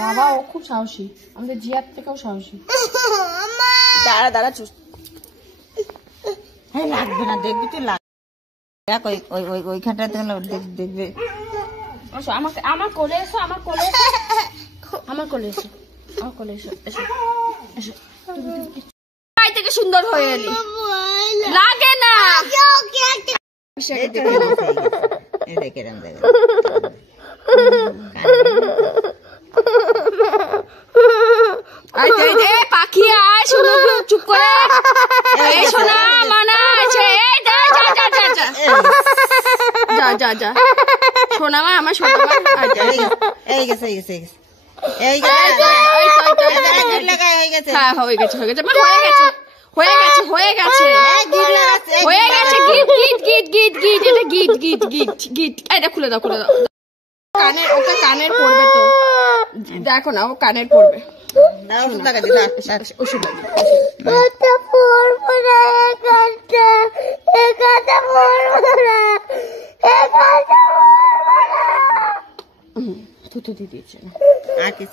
বাবা ও খুব সাহসী, আমাদের জিয়ার থেকেও সাহসী। দাঁড়া দাঁড়া চুপ, লাগবে না, দেখবি তুই ওইখানটাতে দেখবে। আমাকে আমার কোলে এসো, আমার কোলে এসো, আমার কোলে এসো, আমার কোলে এসো, এসো এসো। তাই থেকে সুন্দর হয়ে এলি, লাগে না পাখি আয়, শোনো চুপ করে শোনা মানা আছে। যা যা যা শোনা মা, আমার শোনা মা। এই গেছে এই গেছে এই হ্যাঁ হয়ে গেছে হয়ে গেছে হয়ে গেছে হয়ে গেছে হয়ে গেছে হয়ে গেছে। গিট গিট গিট গিট গিট, এটা গিট গিট গিট গিট। এটা খুলে দাও, খুলে দাও। কানের, ওকে কানের পড়বে তো, দেখো না ও কানের পড়বে। ওষুধ লাগাই ওষুধ লাগে। থুতু দিয়ে দিয়েছে। আর কি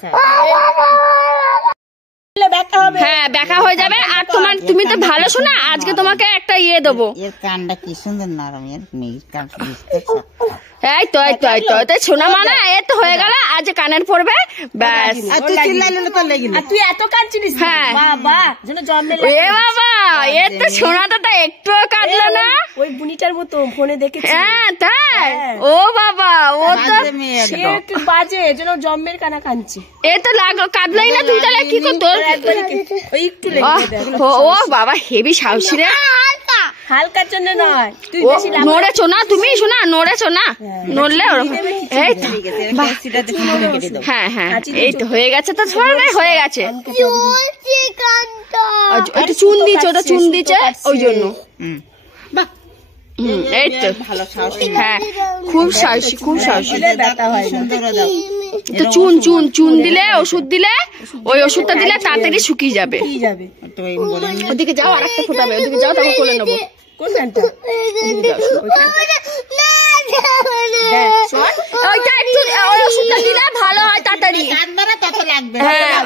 হ্যাঁ ব্যাকা হয়ে যাবে। আর তোমার, তুমি তো ভালো শোনা, আজকে তোমাকে একটা ইয়ে দেবো। এর কানটা কি সুন্দর নরম, এর মেয়ের কান এই তো এই তো এই তো তাই শোনা মানা, এ তো হয়ে গেল, আজ কানের পড়বে ব্যাস। তুই এত কাঁদছিস? হ্যাঁ বাবা যেন জন্মে এ বাবা, এ তো সোনাটা তো একটুও কাঁদলো না, ওই বুনিটার মতো ফোনে দেখেছি। হ্যাঁ তাই, ও বাবা ও তো সে একটু বাজে যেন জন্মের কানা কাঁদছে। এ তো লাগলো, কাঁদলোই না। তুই তাহলে কি করতো? একটু ও বাবা হেভি সাহসী রে। হালকার জন্য নয়, তুই বেশি নড়েছো না তুমি, শোনা নড়েছো না, নড়লে ওরকম। এই তো হ্যাঁ হ্যাঁ এই তো হয়ে গেছে, তো সবাই হয়ে গেছে। ওটা চুন দিচ্ছে, ওটা চুন দিচ্ছে ওই জন্য। এই তো হ্যাঁ খুব সাহসী, খুব সাহসী। তো চুন চুন চুন দিলে, ওষুধ দিলে, ওই ওষুধটা দিলে তাড়াতাড়ি শুকিয়ে যাবে। ওদিকে যাও, আর একটা ফোটাবে, ওদিকে যাও, তারপর কোলে নেবো। ওষুধটা দিলে ভালো হয় তাড়াতাড়ি। হ্যাঁ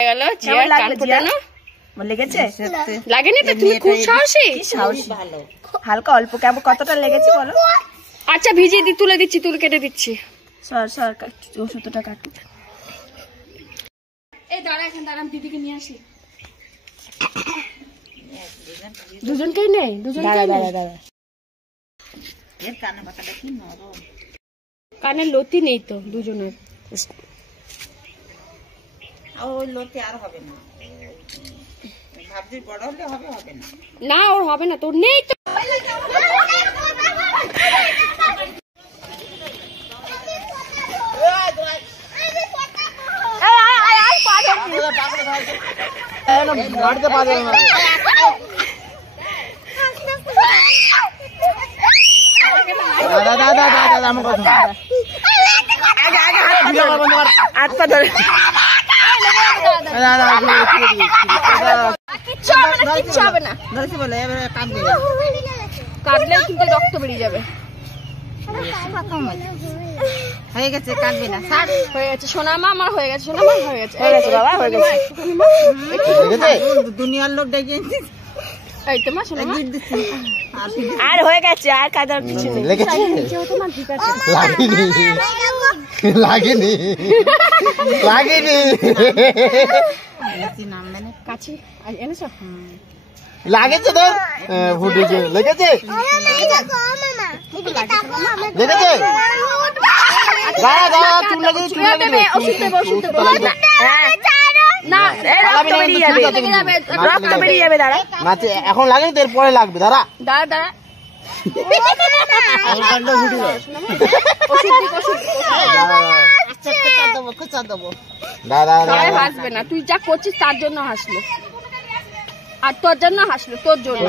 গেল জিয়ার কান ফোটানো। লেগেছে? লাগেনি তো? তুমি খুব সাহসী। ভালো হালকা অল্প, কেমন কতটা লেগেছে বলো? আচ্ছা ভিজিয়ে দি, তুলে দিচ্ছি, তুলে কেটে দিচ্ছি। সর সর, ওষুধটা কাটু। এই দাঁড়া, এখন দাঁড়াম, দিদিকে নিয়ে আসি। দুজনকেই নেই, দুজনকেই নেই। কানের লতি নেই তো দুজনের। ওই লতি আর হবে না, ভাবছি বড় হলে হবে, হবে না। না ওর হবে না, তোর নেই তো। কিচ্ছু হবে না, কাটলেই কিন্তু রক্ত বেরিয়ে যাবে। হয়ে গেছে, কাটবে না, হয়ে গেছে সোনা মা, আমার হয়ে গেছে, সোনা মা হয়ে গেছে, বাবা হয়ে গেছে। দুনিয়ার লোক ডেকে এই তো মা, সোনা মা আর হয়ে গেছে, আর কাদার কিছু নেই। লাগেনি লাগেনি কাছে এনেছো? লাগেছে তো, ফুটেছে, লেগেছে লেগেছে। দাঁড়া দাঁড়া, চুল লাগিয়ে চুল লাগিয়ে রক্ত বেরিয়ে যাবে। দাঁড়া এখন লাগেনি তো, এরপরে লাগবে। দাঁড়া দাঁড়া দাঁড়া, হাসবে না, তুই যা করছিস তার জন্য হাসলো, আর তোর জন্য হাসলো, তোর জন্য।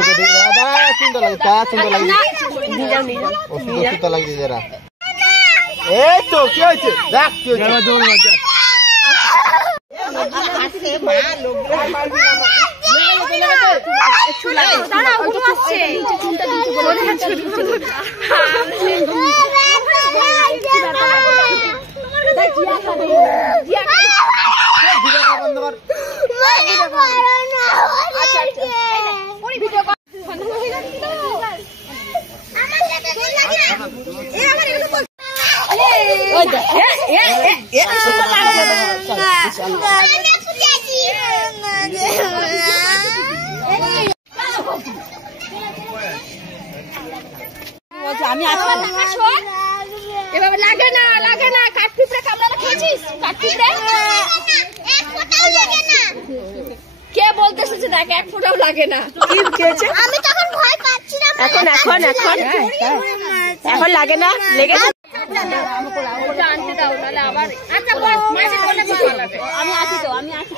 এই তো কি হয়েছে, দেখ কি হয়েছে। আমি এভাবে লাগে না কাঠপিঁপড়ে কামড়ানো খেয়েছিস? কাঠপিঁপড়ে কে বলতেছে যে দেখ এক ফোঁটাও লাগে না? আমি তখন ভয় পাচ্ছিলাম। এখন এখন লাগে না? লেগেছে? ওটা আনতে দাও তাহলে আবার। আচ্ছা বস মাঝে বলে পালাবে। আমি আছি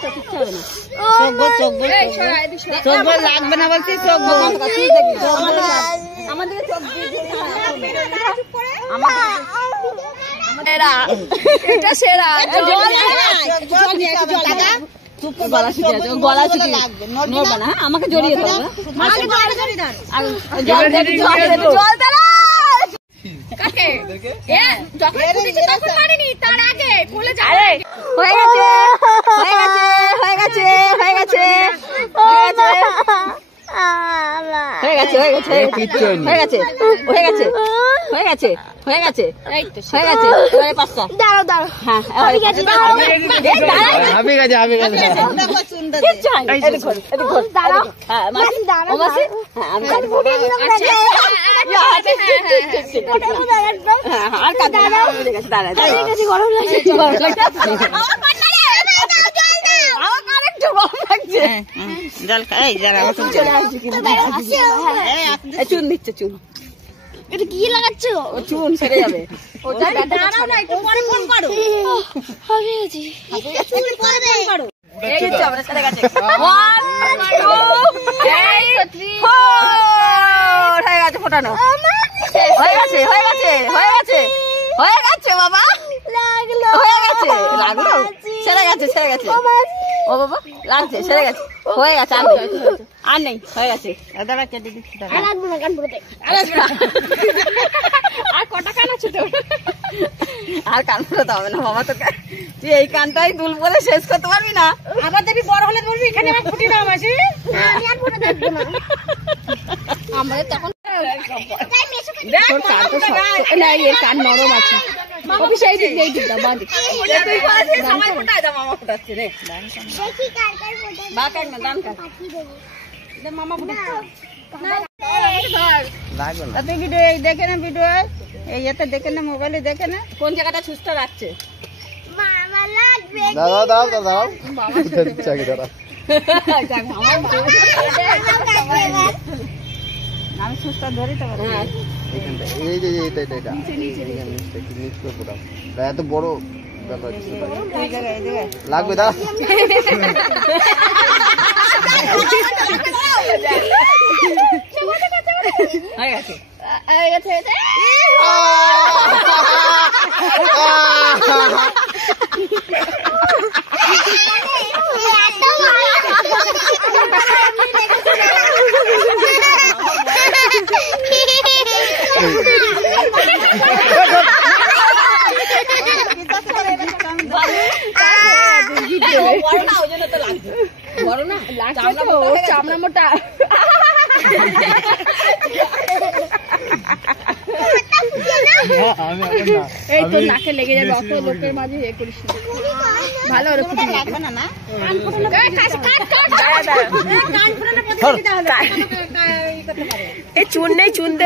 তো কিচ্ছু হবে না। এই সরা এদিকে সরা। চোখ বল লাগবে না বলছি, চোখ বল আমাদের চোখ দিয়ে সেরা এটা সেরা গলা শুকিয়ে আছে, গলা শুকিয়ে নড়বে না। আমাকে জড়িয়ে দেবো, জল দাঁড়া কাকে এ যখন তুলেছে তখন মারিনি, তার আগে কোলে যা। হয়ে গেছে হয়ে গেছে হয়ে গেছে হয়ে গেছে হয়ে গেছে হয়ে গেছে হয়ে গেছে হয়ে গেছে হয়ে গেছে হয়ে গেছে এই তো হয়ে গেছে। এবারে পাঁচটা। দাঁড়াও হ্যাঁ হাবি গেছে কিচ্ছু হয়নি। এদিক ঘোর, এদিক ঘোর। হ্যাঁ মাসি, ও মাসি, হ্যাঁ আমি কাটবো। হ্যাঁ আর কাটবো না। ঠিক আছে, দাঁড়া গরম লাগছে। আমার আরেকটু গরম লাগছে। জল খাই যারা চলে আসছি কিন্তু চুন দিচ্ছে, চুন। এটা কি লাগাচ্ছ? ও চুন সেরে যাবে। দাঁড়াও না একটু পরে ফোন করো। হবে জি চুল পড়বে। এই গেছে, আমরা সেরে গেছে। 1 2 3 4 হয়ে গেছে ফোটানো। হয়ে গেছে হয়ে গেছে হয়ে গেছে হয়ে গেছে বাবা, লাগলো হয়ে গেছে, লাগলো সেরে গেছে সেরে গেছে। ও বাবা লাগছে, সেরে গেছে, হয়ে গেছে। আর নেই, হয়ে গেছে। দাঁড়া কেটে দিচ্ছি, আর কটা কান আছে তোর? আর কান ফুটাতে হবে না বাবা, তোকে তুই এই কানটাই দুল বলে শেষ করতে পারবি না। আবার দেখবি বড় হলে বলবি এখানে আমার ফুটি না মাসি। আমি আর ফোটা দেখব না। আমাদের তখন তোর কান তো শক্ত না, এর কান নরম আছে। অফিসে এই দিক এই দিক দাও বাঁ দিক। তুই করেছিস, সবাই ফোটায় দাও, মামা ফোটাচ্ছে রে। বা কাক না, দান কাক। মামা ফোটাচ্ছে। তুই ভিডিও এই দেখে না, ভিডিও এই এতে দেখে না, মোবাইলে দেখে না। কোন জায়গাটা সুস্থ রাখছে? দাঁড়াও দাঁড়াও দাঁড়াও চাকি দাঁড়া আমি সুস্থ ধরি তো হ্যাঁ এই যে এটা এটা এটা নিচ করে পুরো এত বড় ব্যাপার কিছু না। এই জায়গায় এই জায়গায় লাগবে দাঁড়া হয়ে গেছে। বড় না, ওই জন্য তো লাগছে। বড় না লাগছে তো, চামড়া মোটা। এই তো নাকে লেগে যাবে, অত লোকের মাঝে এ করিস না। ভালো ওরে ফুটি লাগবে না না। এই চুন নেই, চুন দে।